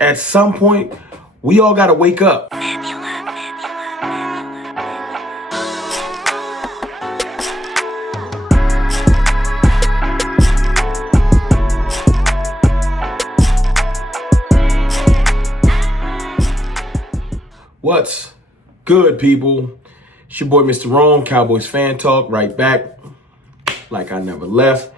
At some point, we all got to wake up. What's good, people? It's your boy, Mr. Rome, Cowboys Fan Talk, right back like I never left.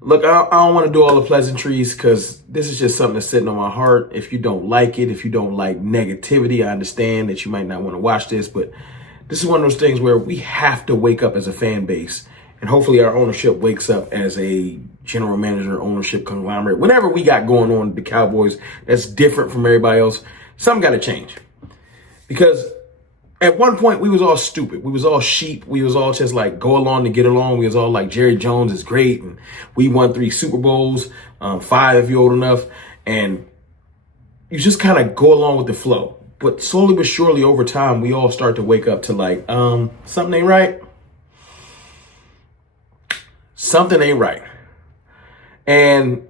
Look, I don't want to do all the pleasantries because this is just something that's sitting on my heart. If you don't like it, if you don't like negativity, I understand that you might not want to watch this, but this is one of those things where we have to wake up as a fan base, and hopefully our ownership wakes up as a general manager, ownership conglomerate. Whatever we got going on with the Cowboys that's different from everybody else, something got to change. Because at one point, we was all stupid. We was all sheep. We was all just like go along to get along. We was all like Jerry Jones is great. And we won 3 Super Bowls, 5 if you're old enough. And you just kind of go along with the flow. But slowly but surely over time, we all start to wake up to like, something ain't right. Something ain't right. And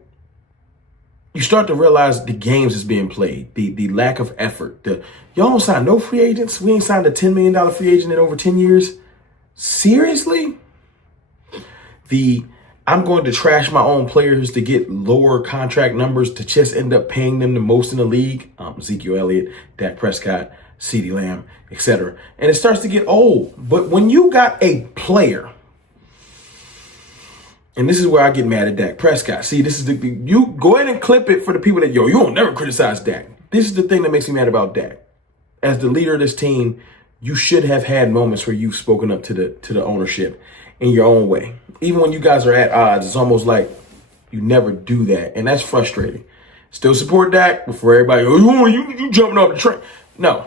you start to realize the games is being played, the lack of effort. Y'all don't sign no free agents. We ain't signed a $10 million free agent in over 10 years. Seriously? I'm going to trash my own players to get lower contract numbers to just end up paying them the most in the league. Ezekiel Elliott, Dak Prescott, Ceedee Lamb, etc. And it starts to get old. But when you got a player, and this is where I get mad at Dak Prescott. See, this is you go ahead and clip it for the people that, you don't never criticize Dak. This is the thing that makes me mad about Dak. As the leader of this team, you should have had moments where you've spoken up to the ownership in your own way. Even when you guys are at odds, it's almost like you never do that. And that's frustrating. Still support Dak before everybody, you jumping off the train. No.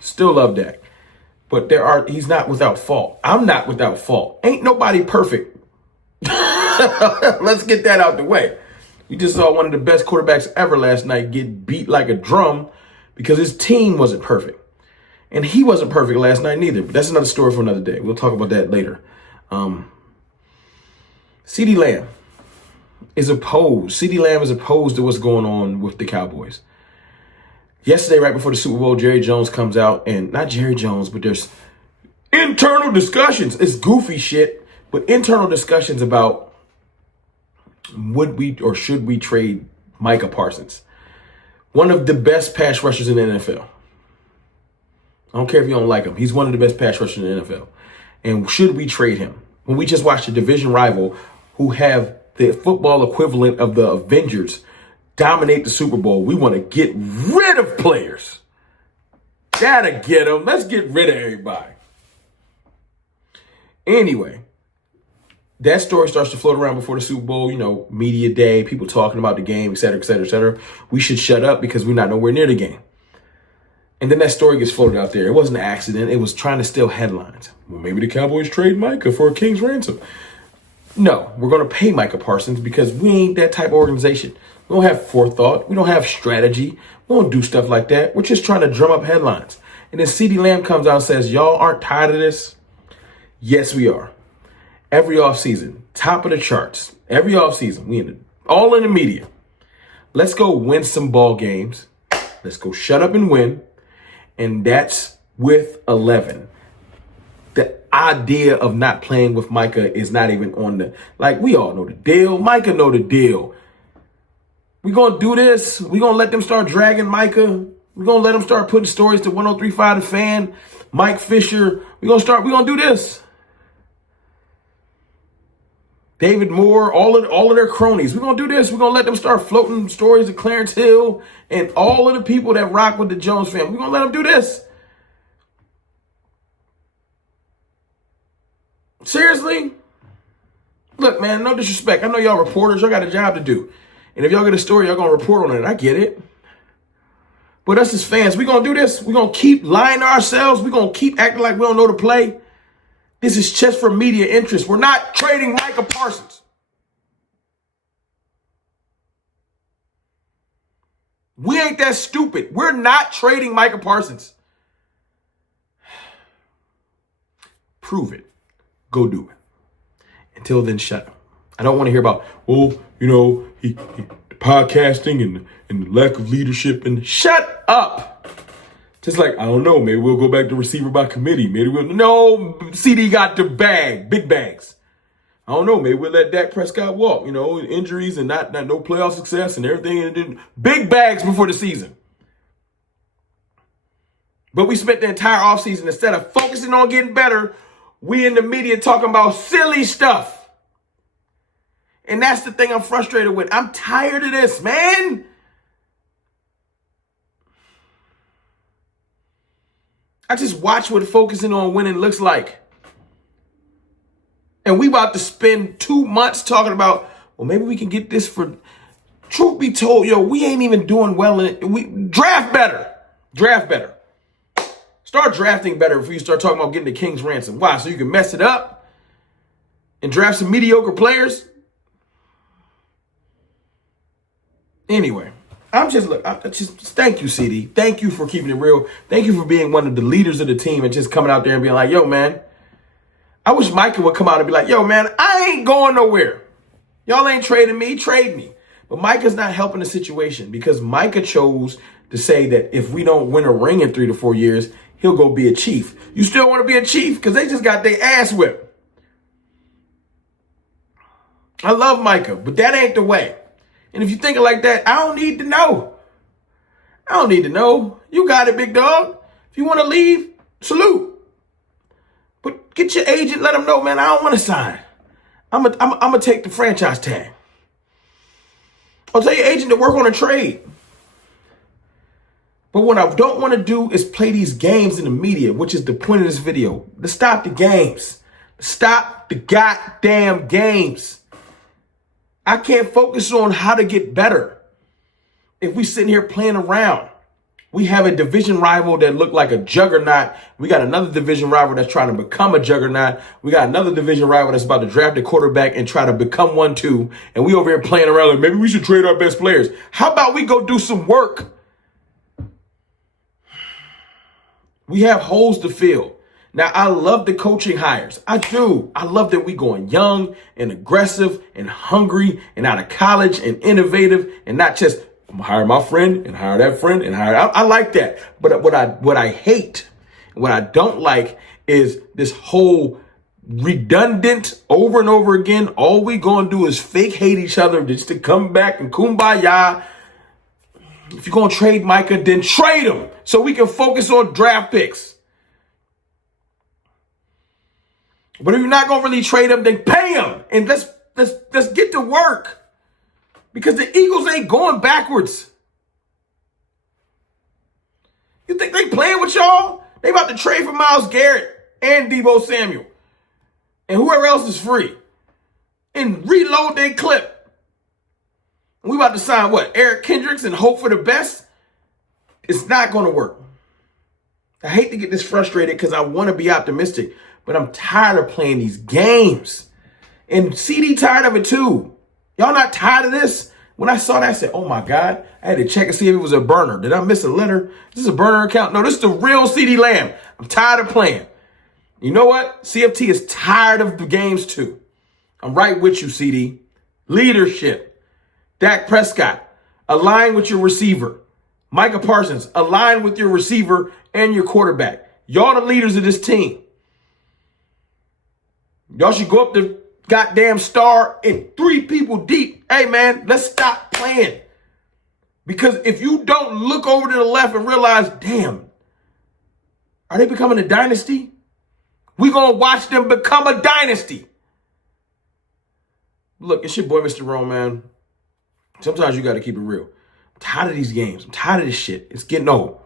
Still love Dak. But he's not without fault. I'm not without fault. Ain't nobody perfect. Let's get that out the way. You just saw one of the best quarterbacks ever last night get beat like a drum because his team wasn't perfect. And he wasn't perfect last night neither. But that's another story for another day. We'll talk about that later. Ceedee Lamb is opposed. Ceedee Lamb is opposed to what's going on with the Cowboys. Yesterday, right before the Super Bowl, Jerry Jones comes out, and not Jerry Jones, but there's internal discussions. It's goofy shit, but internal discussions about would we or should we trade Micah Parsons, one of the best pass rushers in the NFL. I don't care if you don't like him. He's one of the best pass rushers in the NFL. And should we trade him? When we just watched a division rival who have the football equivalent of the Avengers dominate the Super Bowl, we want to get rid of players. Gotta get them. Let's get rid of everybody. Anyway, that story starts to float around before the Super Bowl, media day, people talking about the game, et cetera, et cetera, et cetera. We should shut up because we're not nowhere near the game. And then that story gets floated out there. It wasn't an accident. It was trying to steal headlines. Well, maybe the Cowboys trade Micah for a king's ransom. No, we're going to pay Micah Parsons because we ain't that type of organization. We don't have forethought. We don't have strategy. We don't do stuff like that. We're just trying to drum up headlines. And then Ceedee Lamb comes out and says, y'all aren't tired of this? Yes, we are. Every offseason, top of the charts. Every offseason, all in the media. Let's go win some ball games. Let's go shut up and win. And that's with 11. The idea of not playing with Micah is not even on we all know the deal. Micah know the deal. We're going to do this. We're going to let them start dragging Micah. We're going to let them start putting stories to 103.5 The Fan, Mike Fisher. We're going to do this. David Moore, all of their cronies. We're going to do this. We're going to let them start floating stories to Clarence Hill and all of the people that rock with the Jones family. We're going to let them do this. Seriously? Look, man, no disrespect. I know y'all reporters. Y'all got a job to do. And if y'all get a story, y'all going to report on it. I get it. But us as fans, we're going to do this. We're going to keep lying to ourselves. We're going to keep acting like we don't know the play. This is just for media interest. We're not trading Micah Parsons. We ain't that stupid. We're not trading Micah Parsons. Prove it. Go do it. Until then, shut up. I don't want to hear about, the podcasting and the lack of leadership. And shut up. Just like, I don't know, maybe we'll go back to receiver by committee. Maybe no, Ceedee got the bag, big bags. I don't know, maybe we'll let Dak Prescott walk, injuries and not no playoff success and everything. And then big bags before the season. But we spent the entire offseason, instead of focusing on getting better, we in the media talking about silly stuff. And that's the thing I'm frustrated with. I'm tired of this, man. I just watch what focusing on winning looks like. And we about to spend 2 months talking about, well, maybe we can get this for... Truth be told, we ain't even doing well in it. We draft better. Draft better. Start drafting better before you start talking about getting the king's ransom. Why? So you can mess it up and draft some mediocre players? Anyway, I just thank you, Ceedee. Thank you for keeping it real. Thank you for being one of the leaders of the team and just coming out there and being like, yo, man, I wish Micah would come out and be like, yo, man, I ain't going nowhere. Y'all ain't trading me, trade me. But Micah's not helping the situation because Micah chose to say that if we don't win a ring in 3 to 4 years, he'll go be a chief. You still want to be a chief? Because they just got their ass whipped. I love Micah, but that ain't the way. And if you think like that, I don't need to know. I don't need to know. You got it, big dog. If you want to leave, salute. But get your agent, let him know, man, I don't want to sign. I'm going to take the franchise tag. I'll tell your agent to work on a trade. But what I don't want to do is play these games in the media, which is the point of this video. Let's stop the games. Stop the goddamn games. I can't focus on how to get better if we sitting here playing around. We have a division rival that looked like a juggernaut. We got another division rival that's trying to become a juggernaut. We got another division rival that's about to draft a quarterback and try to become one too. And we over here playing around like maybe we should trade our best players. How about we go do some work? We have holes to fill. Now, I love the coaching hires. I do. I love that we going young and aggressive and hungry and out of college and innovative and not just I'm gonna hire my friend and hire that friend and hire. I like that. But what I hate, what I don't like is this whole redundant over and over again. All we gonna do is fake hate each other just to come back and kumbaya. If you're going to trade Micah, then trade him so we can focus on draft picks. But if you're not going to really trade him, then pay him. And let's get to work. Because the Eagles ain't going backwards. You think they playing with y'all? They about to trade for Myles Garrett and Deebo Samuel. And whoever else is free. And reload their clip. We about to sign what? Eric Kendricks and hope for the best? It's not going to work. I hate to get this frustrated because I want to be optimistic, but I'm tired of playing these games. And Ceedee tired of it too. Y'all not tired of this? When I saw that, I said, oh my God, I had to check and see if it was a burner. Did I miss a letter? Is this a burner account? No, this is the real Ceedee Lamb. I'm tired of playing. You know what? CFT is tired of the games too. I'm right with you, Ceedee. Leadership. Dak Prescott, align with your receiver. Micah Parsons, align with your receiver and your quarterback. Y'all the leaders of this team. Y'all should go up the goddamn star and 3 people deep. Hey, man, let's stop playing. Because if you don't look over to the left and realize, damn, are they becoming a dynasty? We're going to watch them become a dynasty. Look, it's your boy, Mr. Rome, man. Sometimes you got to keep it real. I'm tired of these games. I'm tired of this shit. It's getting old.